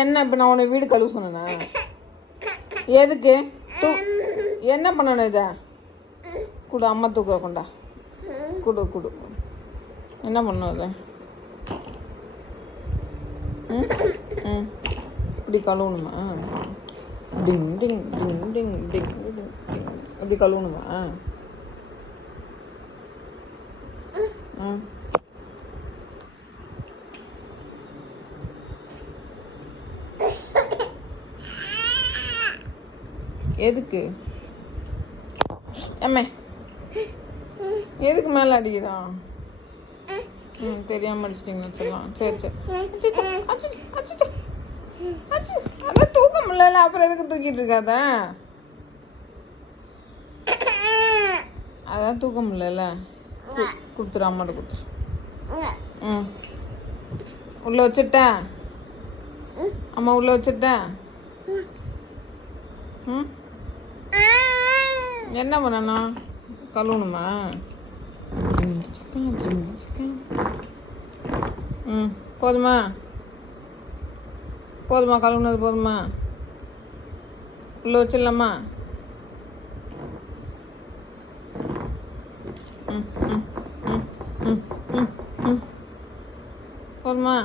என்ன இப்போ நான் உன்னை வீடு கழுவு சொன்னேனா? எதுக்கு என்ன பண்ணணும்? இதை கொடு, அம்மா தூக்க கொண்டா. கொடு கொடு. என்ன பண்ணணும் இதை? இப்படி கழுவணுமா? டிங் டிங் டிங் டிங் டிங் டிங். இப்படி கழுவணுமா? எதுக்கு அம்மே? எதுக்கு மேலே அடிக்கிறான்? தெரியாமல் அடிச்சிட்டிங்கன்னு சொல்லலாம். சரி சரி. அதான் தூக்க முடியல, அப்புறம் எதுக்கு தூக்கிட்டு இருக்காத? அதான் தூக்க முடியல. கொடுத்துரு, அம்மாட்ட கொடுத்துரு. உள்ள வச்சுட்டேன் அம்மா, உள்ள வச்சுட்டேன். என்ன பண்ணணும்? கழுவணுமா? போதுமா? போதுமா? கழுவுனது போதுமா? உள்ள வச்சிடலாமா? போதுமா?